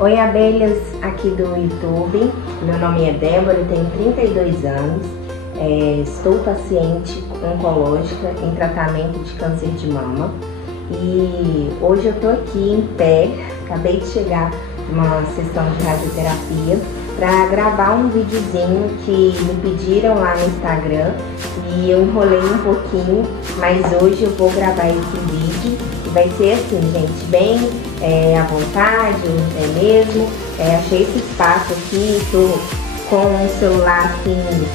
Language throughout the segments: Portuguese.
Oi, abelhas aqui do YouTube. Meu nome é Débora, eu tenho 32 anos. Estou paciente oncológica em tratamento de câncer de mama. E hoje eu tô aqui em pé, acabei de chegar de uma sessão de radioterapia para gravar um videozinho que me pediram lá no Instagram e eu enrolei um pouquinho, mas hoje eu vou gravar esse vídeo e vai ser assim, gente, bem à vontade, mesmo. Achei esse espaço aqui, tô com o celular assim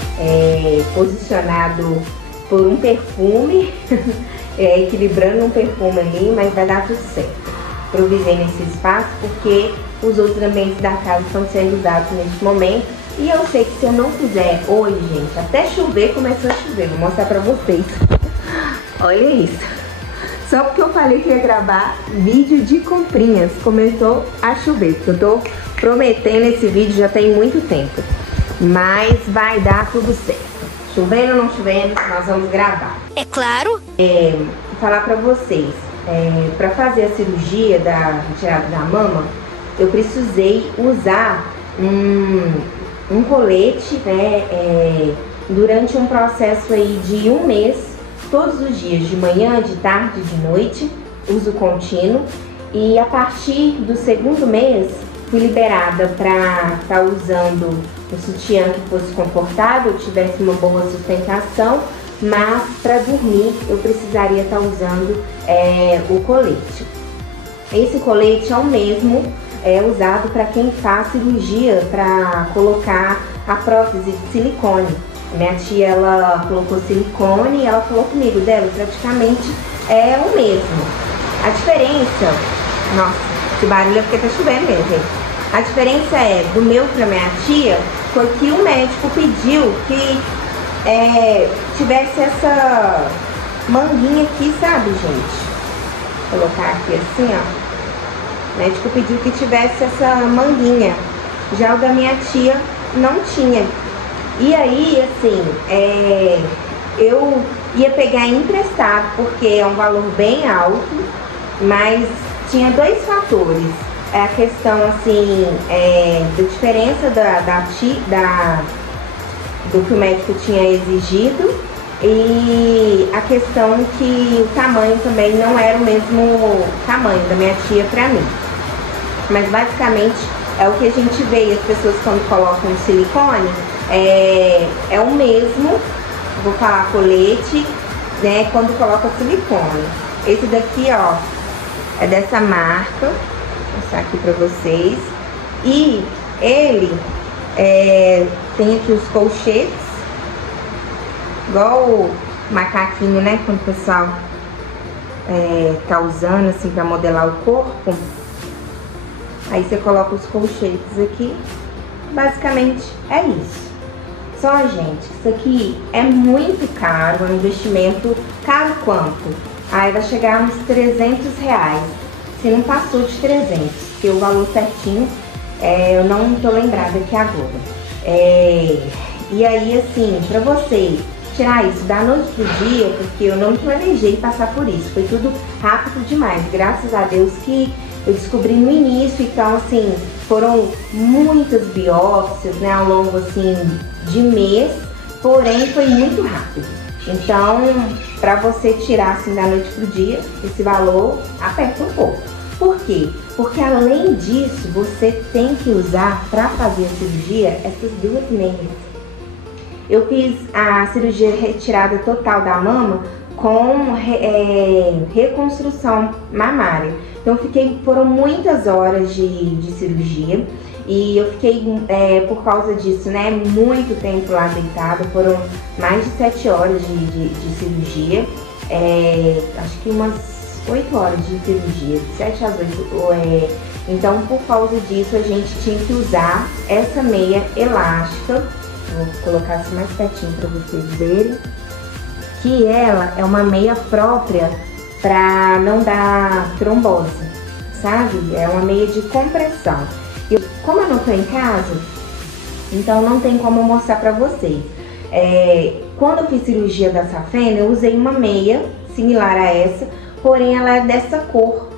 posicionado por um perfume, equilibrando um perfume ali, mas vai dar tudo certo. Improvisei nesse espaço porque os outros ambientes da casa estão sendo usados neste momento. E eu sei que se eu não fizer hoje, gente, até chover, começou a chover. Vou mostrar pra vocês. Olha isso. Só porque eu falei que ia gravar vídeo de comprinhas, começou a chover. Porque eu tô prometendo esse vídeo já tem muito tempo. Mas vai dar tudo certo. Chovendo ou não chovendo, nós vamos gravar. É claro. Vou falar pra vocês. Pra fazer a cirurgia da retirada da mama, eu precisei usar um colete, durante um processo aí de um mês, todos os dias, de manhã, de tarde, de noite, uso contínuo. E a partir do segundo mês, fui liberada para estar usando um sutiã que fosse confortável, tivesse uma boa sustentação, mas para dormir eu precisaria estar usando o colete. Esse colete é o mesmo usado para quem faz cirurgia para colocar a prótese de silicone. Minha tia, ela colocou silicone e ela falou comigo, Débora, praticamente é o mesmo. A diferença, nossa, esse barulho é porque tá chovendo mesmo, gente. A diferença do meu para minha tia foi que o médico pediu que tivesse essa manguinha aqui, sabe, gente? Vou colocar aqui assim, ó. O médico pediu que tivesse essa manguinha. Já o da minha tia não tinha. E aí, assim, eu ia pegar emprestado, porque é um valor bem alto, mas tinha dois fatores. A questão, assim, da diferença do que o médico tinha exigido e a questão que o tamanho também não era o mesmo tamanho da minha tia pra mim. Mas basicamente é o que a gente vê, as pessoas quando colocam silicone, é o mesmo, vou falar colete, né, quando coloca silicone. Esse daqui, ó, é dessa marca, vou mostrar aqui pra vocês. E ele tem aqui os colchetes, igual o macaquinho, né, quando o pessoal tá usando assim pra modelar o corpo. Aí você coloca os colchetes aqui. Basicamente é isso. Só, gente, isso aqui é muito caro, é um investimento caro quanto? Aí vai chegar uns 300 reais. Se não passou de 300, porque o valor certinho eu não tô lembrada aqui agora. E aí, assim, pra você tirar isso da noite pro dia, porque eu não planejei passar por isso, foi tudo rápido demais, graças a Deus que eu descobri no início. Então, assim, foram muitas biópsias, né, ao longo, assim, de mês, porém foi muito rápido. Então, pra você tirar, assim, da noite pro dia, esse valor aperta um pouco. Por quê? Porque além disso, você tem que usar, pra fazer a cirurgia, essas duas meias. Eu fiz a cirurgia retirada total da mama com reconstrução mamária. Então foram muitas horas de cirurgia e eu fiquei, por causa disso, né, muito tempo lá deitada. Foram mais de 7 horas de cirurgia, acho que umas 8 horas de cirurgia, 7 às 8. Então, por causa disso, a gente tinha que usar essa meia elástica. Vou colocar assim mais pertinho para vocês verem. Que ela é uma meia própria para não dar trombose, sabe? É uma meia de compressão. Como eu não tô em casa, então não tem como mostrar para vocês. Quando eu fiz cirurgia da safena, eu usei uma meia similar a essa, porém ela é dessa cor,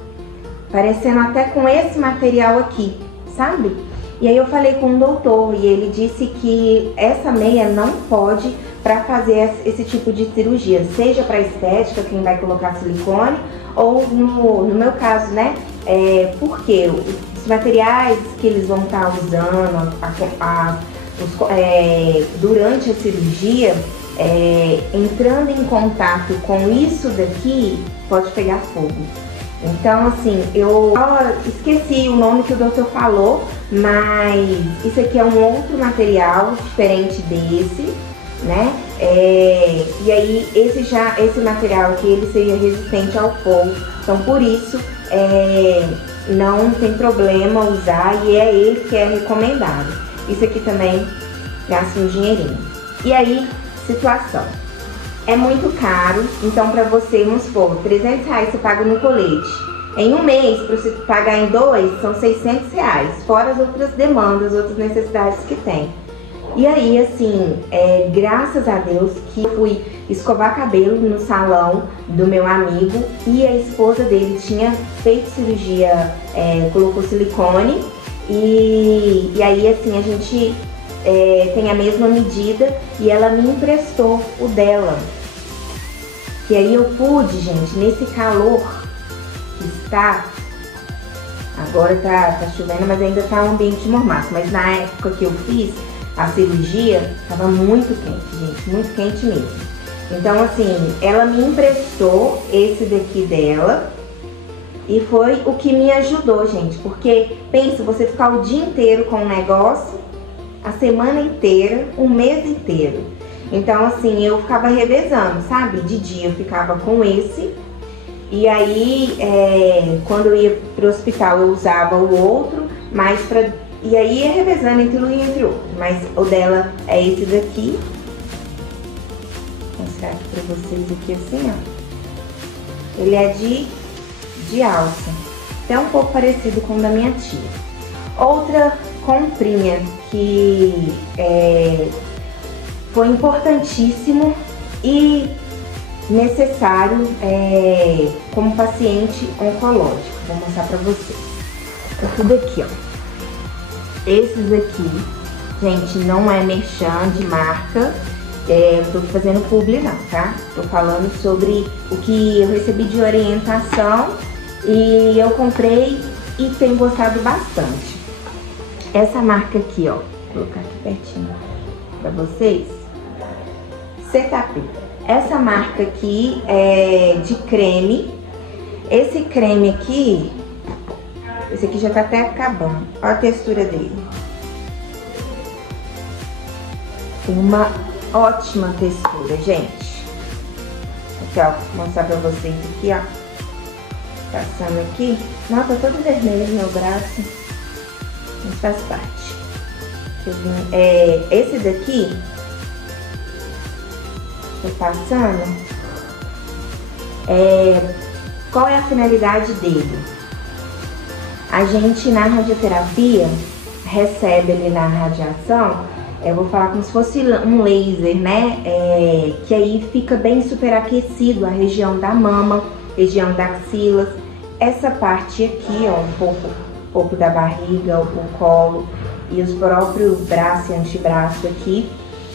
parecendo até com esse material aqui, sabe? E aí eu falei com um doutor e ele disse que essa meia não pode para fazer esse tipo de cirurgia, seja para estética, quem vai colocar silicone, ou no meu caso, né? Porque os materiais que eles vão estar usando durante a cirurgia, entrando em contato com isso daqui, pode pegar fogo. Então, assim, eu esqueci o nome que o doutor falou, mas isso aqui é um outro material diferente desse, né? E aí esse material aqui, ele seria resistente ao fogo, então por isso não tem problema usar e é ele que é recomendado. Isso aqui também gasta um dinheirinho. E aí, situação. É muito caro, então para você, vamos supor, R$300 você paga no colete. Em um mês, para você pagar em 2, são R$600, fora as outras demandas, outras necessidades que tem. E aí, assim, graças a Deus que eu fui escovar cabelo no salão do meu amigo e a esposa dele tinha feito cirurgia, colocou silicone e aí, assim, a gente tem a mesma medida e ela me emprestou o dela. E aí eu pude, gente, nesse calor que está, agora tá chovendo, mas ainda tá um ambiente mormaço, mas na época que eu fiz a cirurgia, tava muito quente, gente, muito quente mesmo. Então, assim, ela me emprestou esse daqui dela e foi o que me ajudou, gente, porque pensa, você ficar o dia inteiro com um negócio, a semana inteira, um mês inteiro. Então, assim, eu ficava revezando, sabe? De dia eu ficava com esse. E aí, quando eu ia pro hospital, eu usava o outro, mas e aí ia revezando entre um e entre outro. Mas o dela é esse daqui. Vou mostrar aqui pra vocês aqui assim, ó. Ele é de alça. Até um pouco parecido com o da minha tia. Outra comprinha que foi importantíssimo e necessário como paciente oncológico. Vou mostrar pra vocês. Tá tudo aqui, ó. Esses aqui, gente, não é merchan de marca. Não tô fazendo publi não, tá? Tô falando sobre o que eu recebi de orientação e eu comprei e tenho gostado bastante. Essa marca aqui, ó, vou colocar aqui pertinho pra vocês. CTP. Essa marca aqui é de creme. Esse creme aqui, esse aqui já tá até acabando. Olha a textura dele. Tem uma ótima textura, gente. Aqui, ó, vou mostrar pra vocês aqui, ó. Passando aqui. Nossa, tá todo vermelho meu braço. Mas faz parte. Esse daqui, tô passando, qual é a finalidade dele? A gente na radioterapia recebe ali na radiação, eu vou falar como se fosse um laser, né? Que aí fica bem superaquecido a região da mama, região da axilas, essa parte aqui, ó, um pouco da barriga, o colo e os próprios braços e antebraço aqui.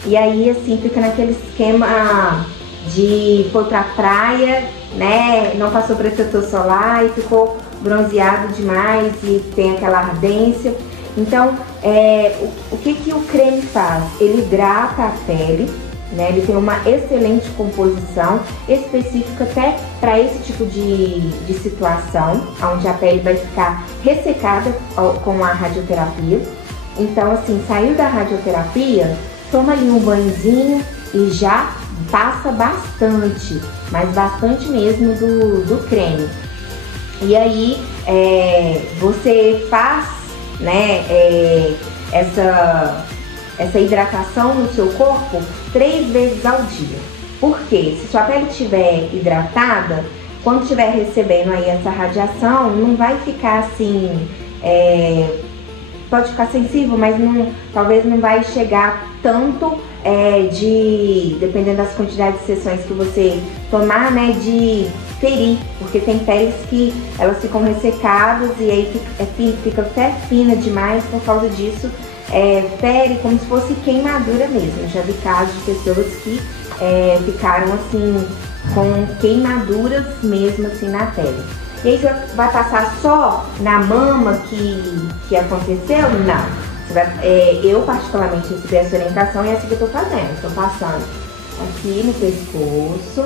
E aí, assim, fica naquele esquema de foi pra praia, né? Não passou protetor solar e ficou bronzeado demais e tem aquela ardência. Então, o que o creme faz? Ele hidrata a pele, né? Ele tem uma excelente composição, específica até para esse tipo de situação, onde a pele vai ficar ressecada com a radioterapia. Então, assim, saiu da radioterapia, toma ali um banhozinho e já passa bastante, mas bastante mesmo do creme. E aí, você faz, né, essa hidratação no seu corpo 3 vezes ao dia. Porque se sua pele estiver hidratada, quando estiver recebendo aí essa radiação, não vai ficar assim, pode ficar sensível, mas talvez não vai chegar tanto dependendo das quantidades de sessões que você tomar, né, de ferir, porque tem peles que elas ficam ressecadas e aí fica até fina demais, por causa disso fere como se fosse queimadura mesmo. Eu já vi casos de pessoas que ficaram assim com queimaduras mesmo assim na pele. E aí você vai passar só na mama que aconteceu? Não. Você vai, eu particularmente recebi essa orientação e é assim que eu tô fazendo. Estou passando aqui no pescoço,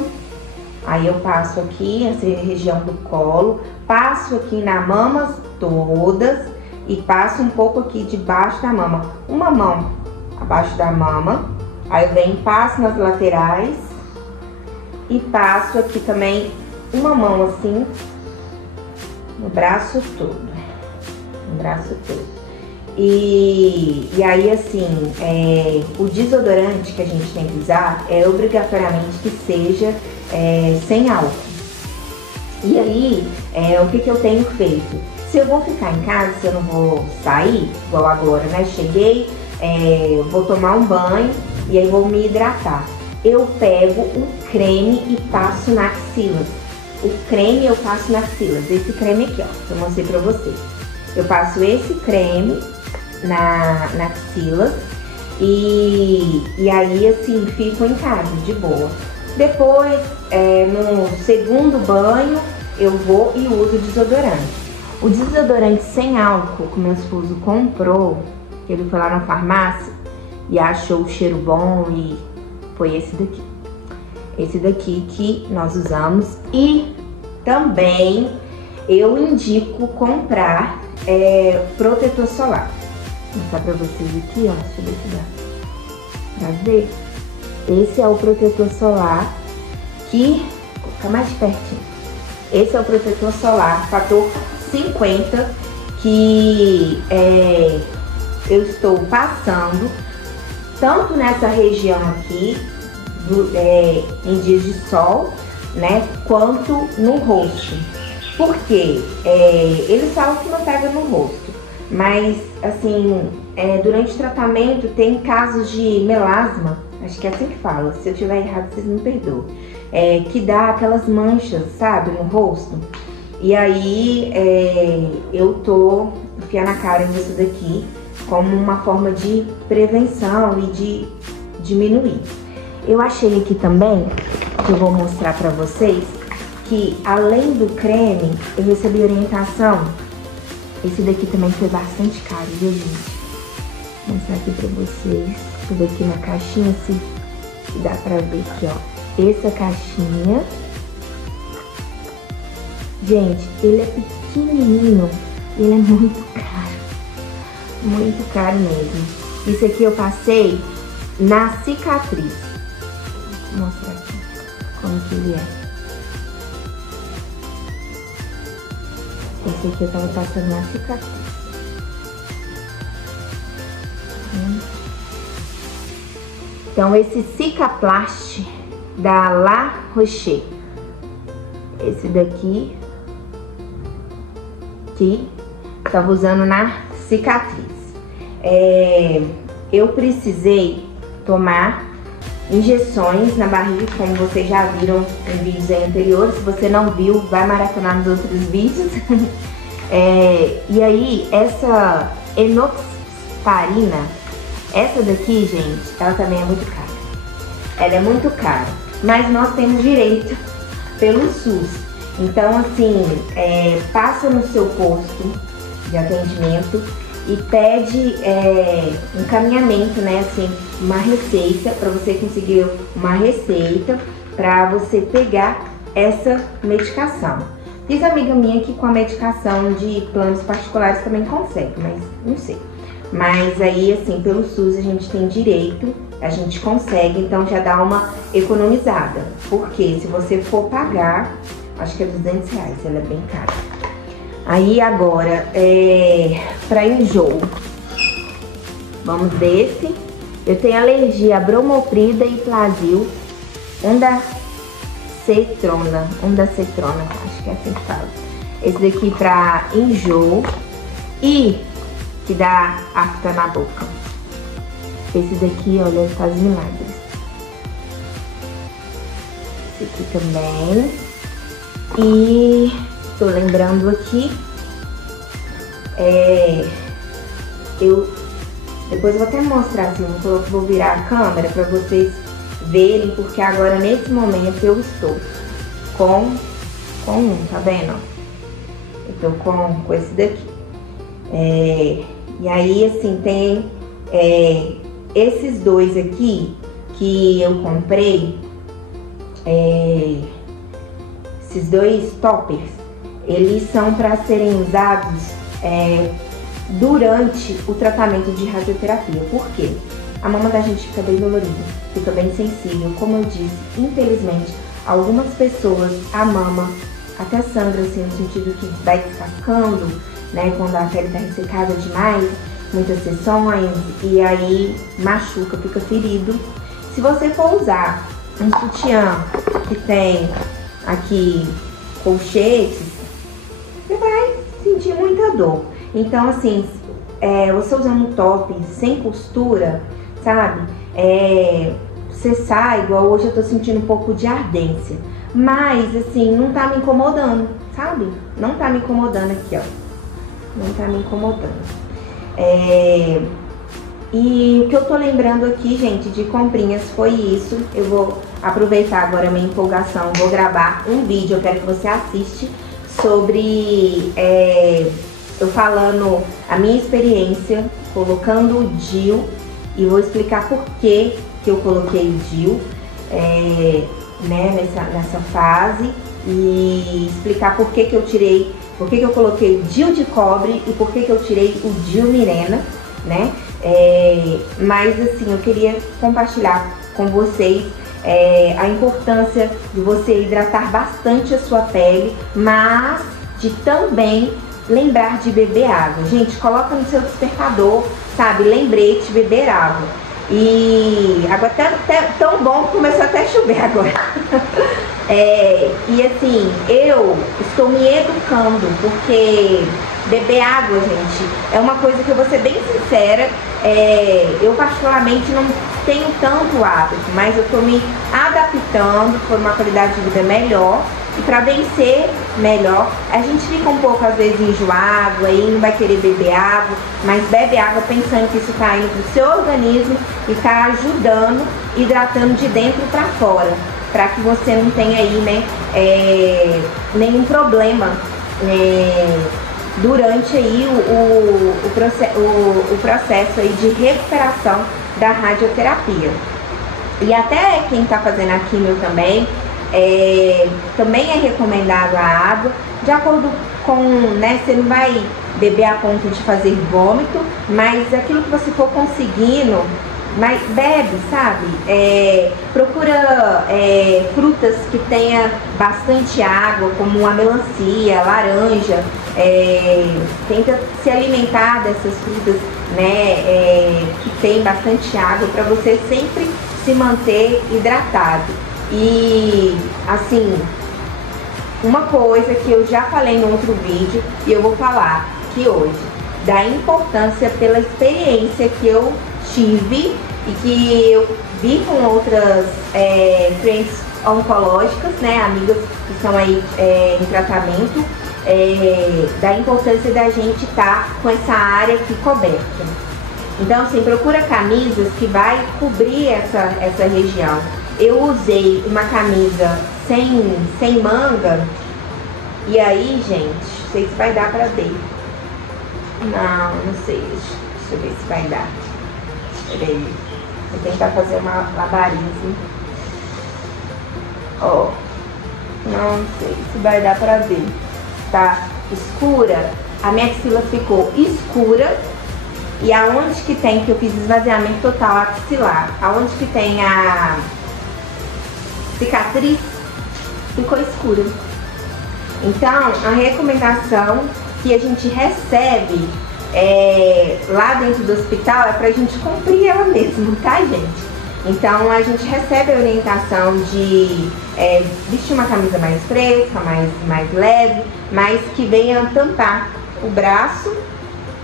aí eu passo aqui essa região do colo, passo aqui na mamas todas e passo um pouco aqui debaixo da mama. Uma mão abaixo da mama, aí eu venho, passo nas laterais e passo aqui também uma mão assim no braço todo, no braço todo. E aí assim, o desodorante que a gente tem que usar é obrigatoriamente que seja sem álcool. E aí, o que eu tenho feito? Se eu vou ficar em casa, se eu não vou sair, igual agora, né? Cheguei, vou tomar um banho e aí vou me hidratar. Eu pego um creme e passo na axila. O creme eu passo na axila. Esse creme aqui, ó, que eu mostrei pra vocês. Eu passo esse creme na axila e aí assim, fico em casa, de boa. Depois, no segundo banho, eu vou e uso desodorante. O desodorante sem álcool que meu esposo comprou, ele foi lá na farmácia e achou o cheiro bom e foi esse daqui. Esse daqui que nós usamos. E também eu indico comprar protetor solar. Vou mostrar pra vocês aqui, ó, deixa eu ver se dá pra ver. Esse é o protetor solar que, vou ficar mais pertinho. Esse é o protetor solar fator 50 que eu estou passando tanto nessa região aqui em dias de sol, né, quanto no rosto. Porque eles falam que não pega no rosto, mas assim, durante o tratamento tem casos de melasma, acho que é assim que fala, se eu estiver errado vocês me perdoam, que dá aquelas manchas, sabe, no rosto. E aí eu tô enfiando a cara nisso daqui como uma forma de prevenção e de diminuir. Eu achei aqui também, que eu vou mostrar pra vocês, que além do creme, eu recebi orientação. Esse daqui também foi bastante caro, viu, gente? Vou mostrar aqui pra vocês. Tudo aqui na caixinha, se dá pra ver aqui, ó. Essa caixinha. Gente, ele é pequenininho. Ele é muito caro. Muito caro mesmo. Isso aqui eu passei na cicatriz. Vou mostrar aqui como que ele é. Esse aqui eu tava passando na cicatriz. Então, esse Cicaplast da La Roche. Esse daqui, que tava usando na cicatriz. Eu precisei tomar injeções na barriga, como vocês já viram em vídeos anteriores. Se você não viu, vai maratonar nos outros vídeos. E aí, essa enoxaparina, essa daqui, gente, ela também é muito cara. Ela é muito cara, mas nós temos direito pelo SUS. Então, assim, passa no seu posto de atendimento e pede encaminhamento, né, assim, uma receita, para você conseguir uma receita para você pegar essa medicação. Diz amiga minha que com a medicação de planos particulares também consegue, mas não sei. Mas aí, assim, pelo SUS a gente tem direito, a gente consegue, então já dá uma economizada. Porque se você for pagar, acho que é R$200, ela é bem cara. Aí agora, para enjoo, vamos desse. Eu tenho alergia a bromoprida e plasil, ondancetrona, acho que é assim que fala. Esse daqui para enjoo e que dá afta na boca. Esse daqui, olha, ele faz milagres. Esse aqui também. E tô lembrando aqui Depois eu vou até mostrar assim, vou virar a câmera para vocês verem, porque agora nesse momento eu estou com um, tá vendo? Eu tô com esse daqui. E aí assim, tem esses dois aqui que eu comprei, esses dois toppers, eles são para serem usados durante o tratamento de radioterapia. Por quê? A mama da gente fica bem dolorida, fica bem sensível. Como eu disse, infelizmente, algumas pessoas, a mama até sangra, assim, no sentido que vai descascando, né? Quando a pele tá ressecada demais, muitas sessões, e aí machuca, fica ferido. Se você for usar um sutiã que tem aqui colchetes, você vai sentir muita dor. Então, assim, você usando um top sem costura, sabe? Você sai, igual hoje eu tô sentindo um pouco de ardência. Mas, assim, não tá me incomodando, sabe? Não tá me incomodando aqui, ó. Não tá me incomodando. E o que eu tô lembrando aqui, gente, de comprinhas foi isso. Eu vou aproveitar agora a minha empolgação, vou gravar um vídeo, eu quero que você assiste sobre eu falando a minha experiência colocando o DIU, e vou explicar por que eu coloquei o DIU né, nessa fase, e explicar por que eu tirei, por que eu coloquei o DIU de cobre e por que eu tirei o DIU Mirena, né? Mas assim, eu queria compartilhar com vocês a importância de você hidratar bastante a sua pele, mas de também lembrar de beber água. Gente, coloca no seu despertador, sabe? Lembrete, beber água. E água até tão bom que começou até a chover agora. E assim, eu estou me educando, porque beber água, gente, é uma coisa que eu vou ser bem sincera, eu particularmente não tenho tanto hábito, mas eu estou me adaptando por uma qualidade de vida melhor. E para vencer melhor, a gente fica um pouco às vezes enjoado, aí não vai querer beber água, mas bebe água pensando que isso está indo pro seu organismo e está ajudando, hidratando de dentro para fora, para que você não tenha aí, né, nenhum problema durante aí o processo aí de recuperação da radioterapia. E até quem está fazendo a quimio também é recomendado a água, de acordo com, né, você não vai beber a ponto de fazer vômito, mas aquilo que você for conseguindo, mas bebe, sabe? Procura frutas que tenha bastante água, como a melancia, a laranja, tenta se alimentar dessas frutas, né, que tem bastante água, para você sempre se manter hidratado. E assim, uma coisa que eu já falei no outro vídeo e eu vou falar aqui hoje, da importância pela experiência que eu tive e que eu vi com outras frentes oncológicas, né, amigas que estão aí em tratamento, da importância da gente estar com essa área aqui coberta. Então, assim, procura camisas que vai cobrir essa região. Eu usei uma camisa sem manga, e aí, gente, não sei se vai dar pra ver. Não sei, deixa eu ver se vai dar. Peraí, vou tentar fazer uma labarismo. Ó, não sei se vai dar pra ver. Tá escura, a minha axila ficou escura. E aonde que tem, que eu fiz esvaziamento total axilar, aonde que tem a cicatriz, ficou escura. Então, a recomendação que a gente recebe lá dentro do hospital é pra gente cumprir ela mesmo, tá, gente? Então, a gente recebe a orientação de vestir uma camisa mais fresca, mais leve, mas que venha tampar o braço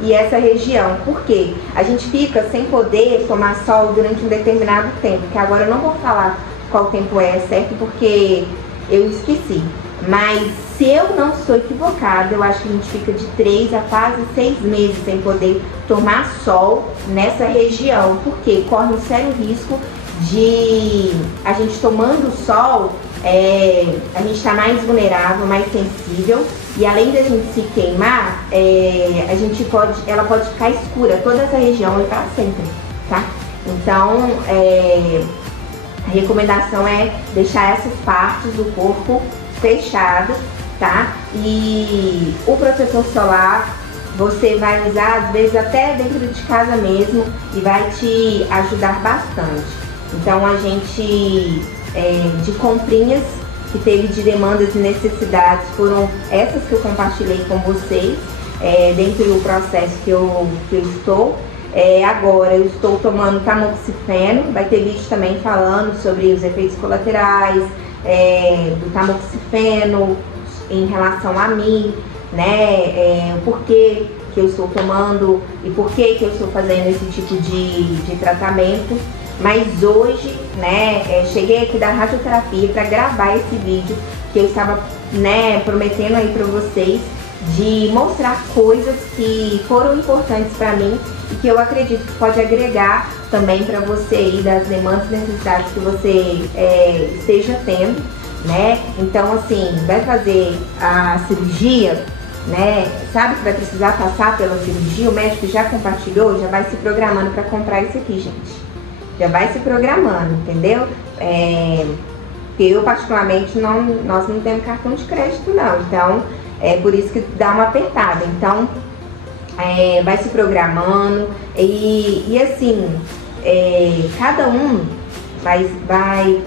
e essa região, porque a gente fica sem poder tomar sol durante um determinado tempo, que agora eu não vou falar qual tempo é certo, porque eu esqueci, mas Se eu não estou equivocada, eu acho que a gente fica de 3 a quase 6 meses sem poder tomar sol nessa região, porque corre um sério risco de a gente tomando sol, a gente está mais vulnerável, mais sensível, e além da gente se queimar, ela pode ficar escura, toda essa região e para sempre, tá? Então, a recomendação é deixar essas partes do corpo fechadas, tá? E o protetor solar você vai usar às vezes até dentro de casa mesmo e vai te ajudar bastante. Então a gente de comprinhas que teve de demandas e necessidades foram essas que eu compartilhei com vocês dentro do processo que eu estou. Agora eu estou tomando tamoxifeno, vai ter vídeo também falando sobre os efeitos colaterais do tamoxifeno em relação a mim, né? O porquê que eu estou tomando e por que eu estou fazendo esse tipo de tratamento. Mas hoje, né, cheguei aqui da radioterapia para gravar esse vídeo que eu estava, né, prometendo aí para vocês, de mostrar coisas que foram importantes para mim e que eu acredito que pode agregar também para você aí das demandas e necessidades que você esteja tendo, né? Então, assim, vai fazer a cirurgia, né? Sabe que vai precisar passar pela cirurgia, o médico já compartilhou, já vai se programando para comprar isso aqui, gente. Já vai se programando, entendeu? Eu particularmente nós não temos cartão de crédito não, então é por isso que dá uma apertada. Então vai se programando e assim, cada um vai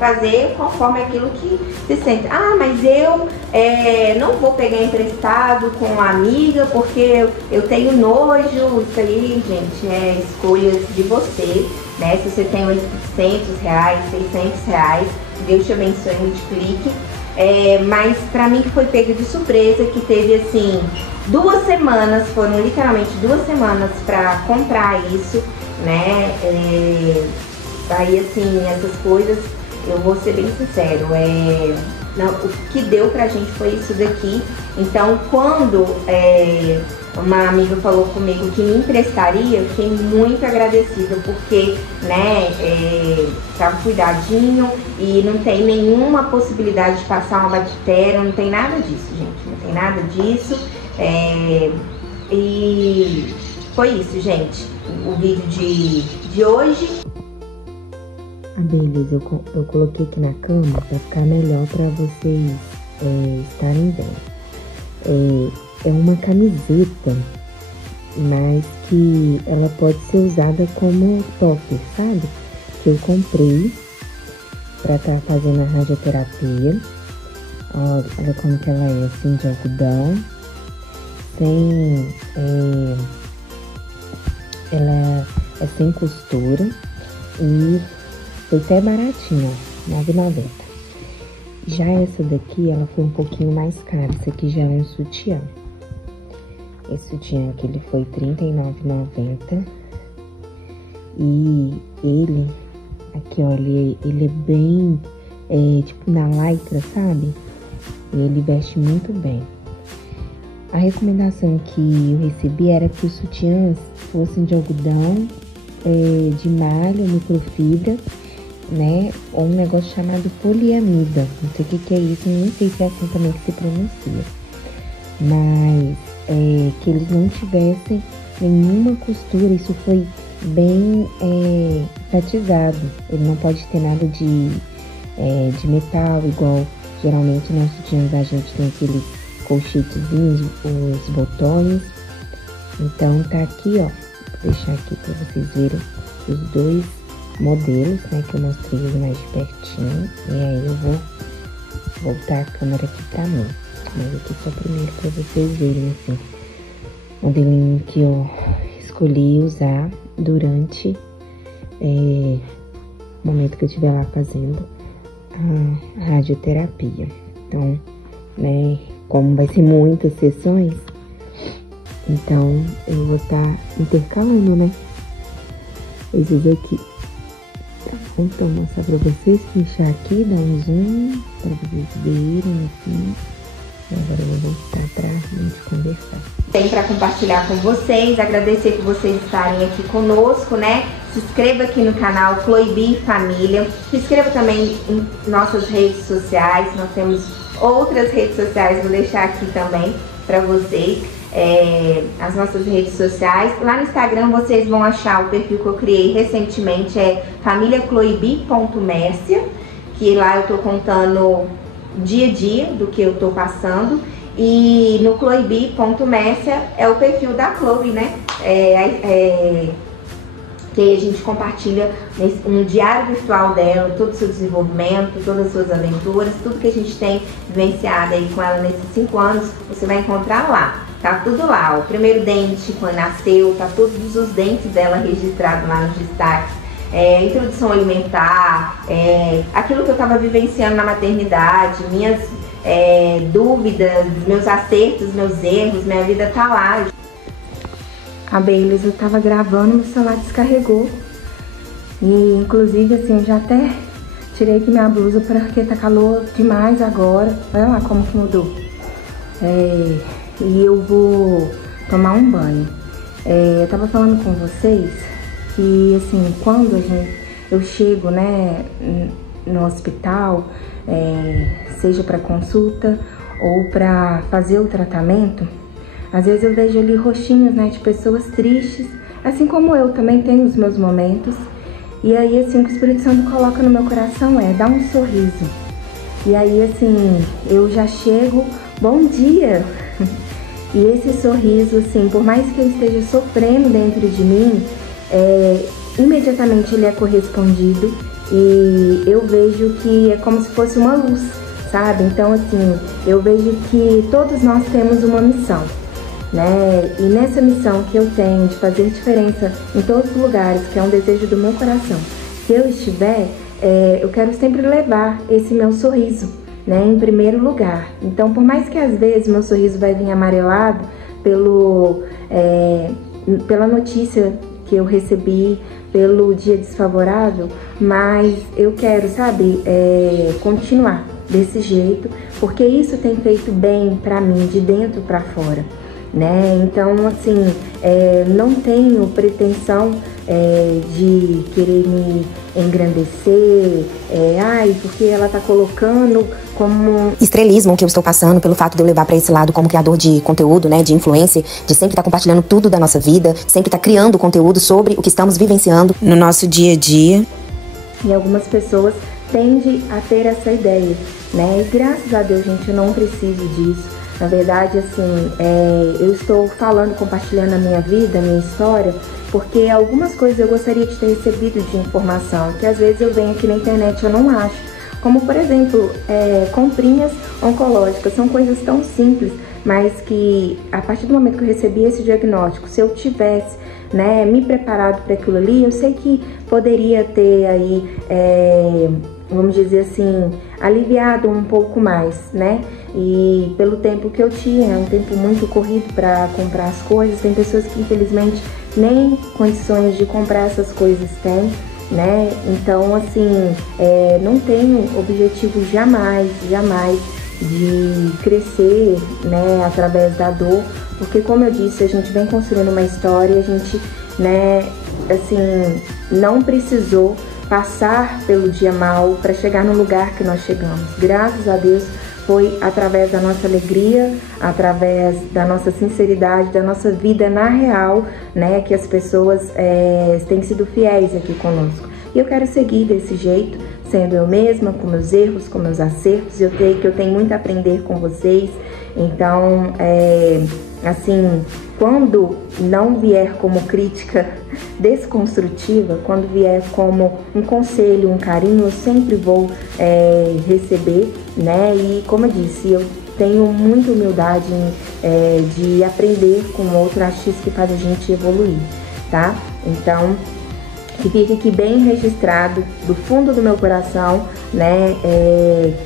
fazer conforme aquilo que se sente. Ah, mas eu não vou pegar emprestado com uma amiga porque eu tenho nojo. Isso aí, gente, é escolhas de você, né? Se você tem R$800, R$600, Deus te abençoe e multiplique. Mas pra mim que foi pego de surpresa, que teve assim 2 semanas, foram literalmente 2 semanas pra comprar isso, né? Aí assim, essas coisas, eu vou ser bem sincero, o que deu pra gente foi isso daqui. Então quando uma amiga falou comigo que me emprestaria, eu fiquei muito agradecida, porque, né, tava cuidadinho e não tem nenhuma possibilidade de passar uma bactéria, não tem nada disso, gente, não tem nada disso. E foi isso, gente, o vídeo de hoje. Beleza, eu coloquei aqui na cama pra ficar melhor pra vocês estarem vendo. É uma camiseta, mas que ela pode ser usada como topper, sabe? Que eu comprei pra estar fazendo a radioterapia. Olha como que ela é, assim, de algodão. Ela é sem costura e foi até baratinho, ó, R$9,90. Já essa daqui, ela foi um pouquinho mais cara. Esse aqui já é um sutiã. Esse sutiã aqui, ele foi R$39,90. E ele, aqui ó, ele é bem, tipo na lycra, sabe? E ele veste muito bem. A recomendação que eu recebi era que os sutiãs fossem de algodão, de malha, microfibra, né? Ou um negócio chamado poliamida. Não sei o que é isso, nem sei se é assim também que se pronuncia. Mas que eles não tivessem nenhuma costura. Isso foi bem enfatizado. Ele não pode ter nada de metal, igual geralmente nos sutiãs da gente tem aqueles colchetezinhos, os botões. Então tá aqui, ó. Vou deixar aqui pra vocês verem os 2 modelos, né, que eu mostrei mais de pertinho. E aí eu vou voltar a câmera aqui pra mim. Mas aqui só primeiro pra vocês verem, assim, o modelinho que eu escolhi usar durante o momento que eu estiver lá fazendo a radioterapia. Então, né, como vai ser muitas sessões, então eu vou estar intercalando, né, esses aqui. Então, vou mostrar pra vocês, pinchar aqui, dar um zoom, pra vocês verem, assim. Agora eu vou voltar pra gente conversar. Tem para compartilhar com vocês, agradecer por vocês estarem aqui conosco, né? Se inscreva aqui no canal Chloe Família, se inscreva também em nossas redes sociais, nós temos outras redes sociais, vou deixar aqui também para vocês, as nossas redes sociais. Lá no Instagram vocês vão achar o perfil que eu criei recentemente, é familiacloebi.mercia, que lá eu tô contando dia a dia do que eu tô passando. E no chloebi.mercia é o perfil da Chloe, né? Que a gente compartilha um diário virtual dela, todo o seu desenvolvimento, todas as suas aventuras, tudo que a gente tem vivenciado aí com ela nesses 5 anos, você vai encontrar lá. Tá tudo lá, o primeiro dente quando nasceu, tá todos os dentes dela registrados lá nos destaques. Introdução alimentar, aquilo que eu estava vivenciando na maternidade, minhas dúvidas, meus acertos, meus erros, minha vida tá lá. A Baileys, eu tava gravando, meu celular descarregou. E inclusive assim, já até tirei aqui minha blusa porque tá calor demais agora. Olha lá como que mudou. E eu vou tomar um banho. Eu tava falando com vocês que assim, quando eu chego, né, no hospital, seja para consulta ou para fazer o tratamento, às vezes eu vejo ali rostinhos, né, de pessoas tristes, assim como eu também tenho os meus momentos. E aí assim, o que o Espírito Santo coloca no meu coração dá um sorriso. E aí assim, eu já chego, bom dia! E esse sorriso, assim, por mais que eu esteja sofrendo dentro de mim, imediatamente ele é correspondido e eu vejo que é como se fosse uma luz, sabe? Então assim, eu vejo que todos nós temos uma missão, né? E nessa missão que eu tenho de fazer diferença em todos os lugares, que é um desejo do meu coração, que eu estiver, eu quero sempre levar esse meu sorriso, né, em primeiro lugar. Então, por mais que às vezes meu sorriso vai vir amarelado pela notícia que eu recebi, pelo dia desfavorável, mas eu quero, sabe, continuar desse jeito, porque isso tem feito bem pra mim, de dentro pra fora, né? Então, assim, não tenho pretensão de querer me engrandecer, porque ela tá colocando como estrelismo que eu estou passando, pelo fato de eu levar para esse lado como criador de conteúdo, né, de influencer, de sempre estar compartilhando tudo da nossa vida, sempre estar criando conteúdo sobre o que estamos vivenciando no nosso dia a dia. E algumas pessoas tendem a ter essa ideia, né? E graças a Deus, gente, eu não preciso disso. Na verdade, assim, eu estou falando, compartilhando a minha vida, a minha história, porque algumas coisas eu gostaria de ter recebido de informação, que às vezes eu venho aqui na internet e eu não acho. Como, por exemplo, comprinhas oncológicas, são coisas tão simples, mas que a partir do momento que eu recebi esse diagnóstico, se eu tivesse, né, me preparado para aquilo ali, eu sei que poderia ter aí, vamos dizer assim, aliviado um pouco mais, né? E pelo tempo que eu tinha, é um tempo muito corrido para comprar as coisas, tem pessoas que infelizmente nem condições de comprar essas coisas têm, né? Então, assim, não tenho objetivo jamais de crescer, né, através da dor, porque como eu disse, a gente vem construindo uma história, a gente, né, assim, não precisou passar pelo dia mal para chegar no lugar que nós chegamos. Graças a Deus, foi através da nossa alegria, através da nossa sinceridade, da nossa vida na real, né, que as pessoas têm sido fiéis aqui conosco. E eu quero seguir desse jeito, sendo eu mesma, com meus erros, com meus acertos. Eu sei que eu tenho muito a aprender com vocês. Então, assim, quando não vier como crítica desconstrutiva, quando vier como um conselho, um carinho, eu sempre vou receber, né? E como eu disse, eu tenho muita humildade de aprender com outro, acho isso que faz a gente evoluir, tá? Então, que fique aqui bem registrado do fundo do meu coração, né,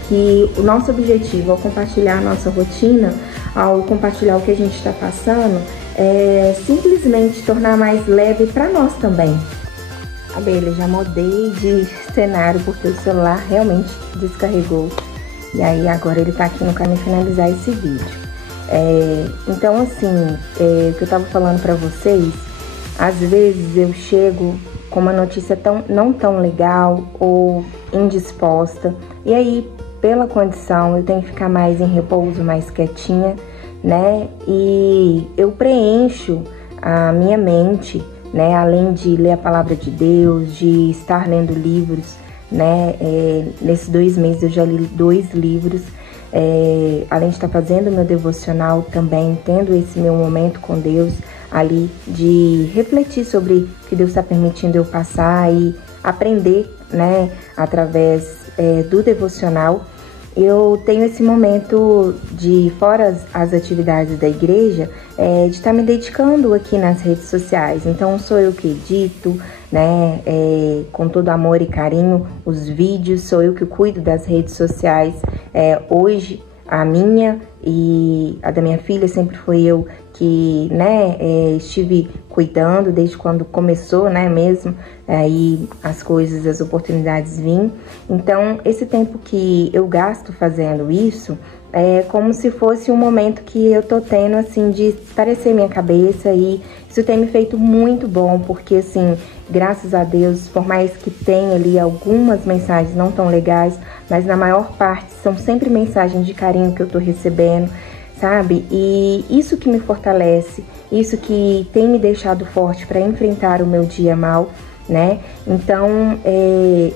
que o nosso objetivo ao compartilhar a nossa rotina, ao compartilhar o que a gente está passando, é simplesmente tornar mais leve para nós também. A Bela, já mudei de cenário porque o celular realmente descarregou. E aí agora ele tá aqui no caminho finalizar esse vídeo. Então assim, o que eu tava falando pra vocês, às vezes eu chego com uma notícia não tão legal ou indisposta, e aí pela condição eu tenho que ficar mais em repouso, mais quietinha, né? E eu preencho a minha mente, né? Além de ler a palavra de Deus, de estar lendo livros, né? Nesses 2 meses eu já li 2 livros. Além de estar fazendo meu devocional também, tendo esse meu momento com Deus ali, de refletir sobre o que Deus está permitindo eu passar e aprender, né, através do devocional. Eu tenho esse momento de, fora as atividades da igreja, de estar me dedicando aqui nas redes sociais. Então sou eu que edito, né, com todo amor e carinho os vídeos, sou eu que cuido das redes sociais. Hoje a minha e a da minha filha sempre foi eu que, né, estive cuidando desde quando começou, né, mesmo, aí as coisas, as oportunidades vêm. Então, esse tempo que eu gasto fazendo isso é como se fosse um momento que eu tô tendo, assim, de esparecer minha cabeça, e isso tem me feito muito bom, porque, assim, graças a Deus, por mais que tenha ali algumas mensagens não tão legais, mas na maior parte são sempre mensagens de carinho que eu tô recebendo, sabe? E isso que me fortalece, isso que tem me deixado forte para enfrentar o meu dia mal, né? Então,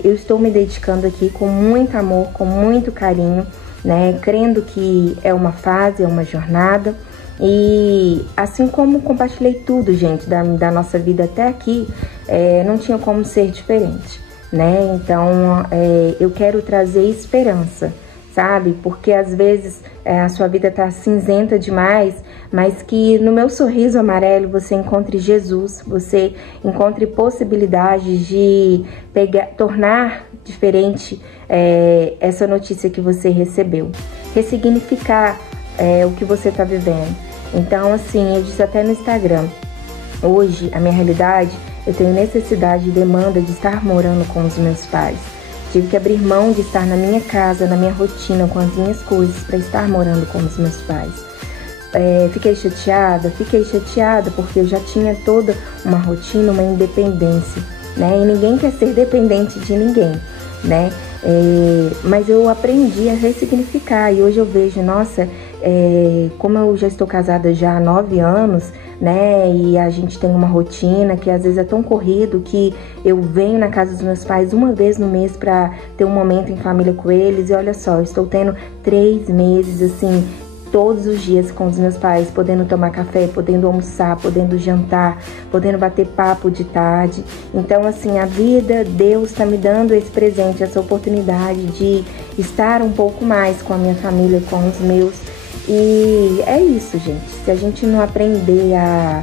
eu estou me dedicando aqui com muito amor, com muito carinho, né? Crendo que é uma fase, é uma jornada. E assim como compartilhei tudo, gente, da nossa vida até aqui, não tinha como ser diferente, né? Então, eu quero trazer esperança, sabe? Porque às vezes a sua vida tá cinzenta demais, mas que no meu sorriso amarelo você encontre Jesus, você encontre possibilidades de tornar diferente essa notícia que você recebeu, ressignificar o que você tá vivendo. Então, assim, eu disse até no Instagram, hoje a minha realidade, eu tenho necessidade e demanda de estar morando com os meus pais. Tive que abrir mão de estar na minha casa, na minha rotina, com as minhas coisas, para estar morando com os meus pais. Fiquei chateada porque eu já tinha toda uma rotina, uma independência, né? E ninguém quer ser dependente de ninguém, né? Mas eu aprendi a ressignificar, e hoje eu vejo, nossa, como eu já estou casada já há 9 anos, né, e a gente tem uma rotina que às vezes é tão corrido que eu venho na casa dos meus pais uma vez no mês para ter um momento em família com eles, e olha só, eu estou tendo 3 meses, assim, todos os dias com os meus pais, podendo tomar café, podendo almoçar, podendo jantar, podendo bater papo de tarde. Então, assim, a vida, Deus está me dando esse presente, essa oportunidade de estar um pouco mais com a minha família, com os meus. E é isso, gente. Se a gente não aprender a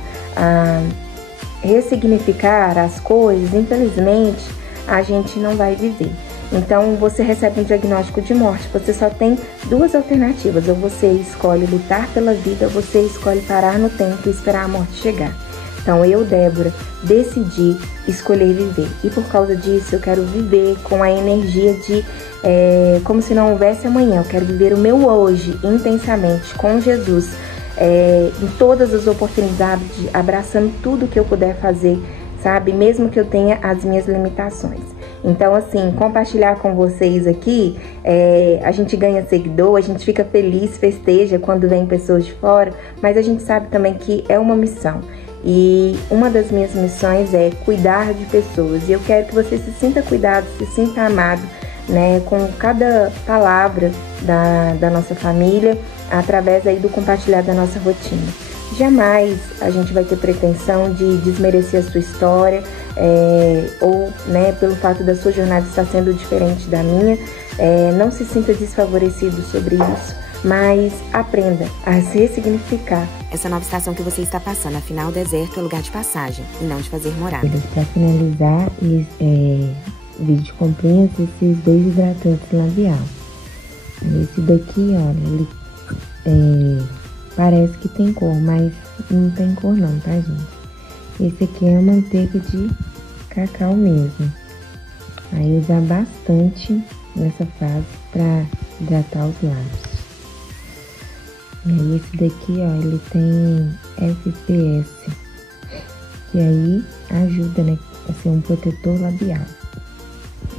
ressignificar as coisas, infelizmente, a gente não vai viver. Então, você recebe um diagnóstico de morte, você só tem 2 alternativas: ou você escolhe lutar pela vida, ou você escolhe parar no tempo e esperar a morte chegar. Então, eu, Débora, decidi escolher viver. E por causa disso, eu quero viver com a energia de como se não houvesse amanhã. Eu quero viver o meu hoje intensamente com Jesus, em todas as oportunidades, abraçando tudo que eu puder fazer, sabe? Mesmo que eu tenha as minhas limitações. Então, assim, compartilhar com vocês aqui, a gente ganha seguidor, a gente fica feliz, festeja quando vem pessoas de fora, mas a gente sabe também que é uma missão. E uma das minhas missões é cuidar de pessoas. E eu quero que você se sinta cuidado, se sinta amado, né, com cada palavra da nossa família, através aí do compartilhar da nossa rotina. Jamais a gente vai ter pretensão de desmerecer a sua história, ou, né, pelo fato da sua jornada estar sendo diferente da minha. Não se sinta desfavorecido sobre isso, mas aprenda a se ressignificar. Essa nova estação que você está passando, afinal, o deserto é lugar de passagem e não de fazer morada. Para finalizar, vídeo de comprinhas, esses 2 hidratantes labial. Esse daqui, olha, ele parece que tem cor, mas não tem cor não, tá, gente? Esse aqui é a manteiga de cacau mesmo. Aí usar bastante nessa fase pra hidratar os lábios. E aí esse daqui, ó, ele tem FPS, que aí ajuda, né, a ser um protetor labial.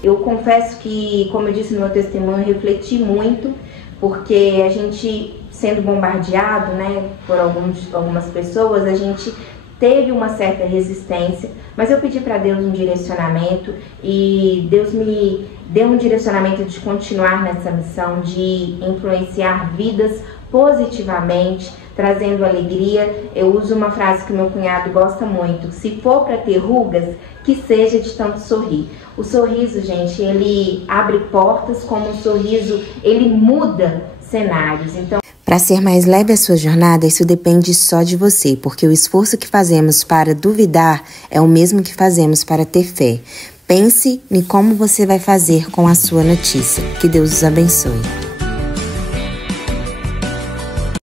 Eu confesso que, como eu disse no meu testemunho, eu refleti muito, porque a gente, sendo bombardeado, né, por algumas pessoas, a gente teve uma certa resistência, mas eu pedi para Deus um direcionamento e Deus me deu um direcionamento de continuar nessa missão, de influenciar vidas positivamente, trazendo alegria. Eu uso uma frase que meu cunhado gosta muito: se for para ter rugas, que seja de tanto sorrir. O sorriso, gente, ele abre portas, como um sorriso, ele muda cenários. Então, para ser mais leve a sua jornada, isso depende só de você, porque o esforço que fazemos para duvidar é o mesmo que fazemos para ter fé. Pense em como você vai fazer com a sua notícia. Que Deus os abençoe.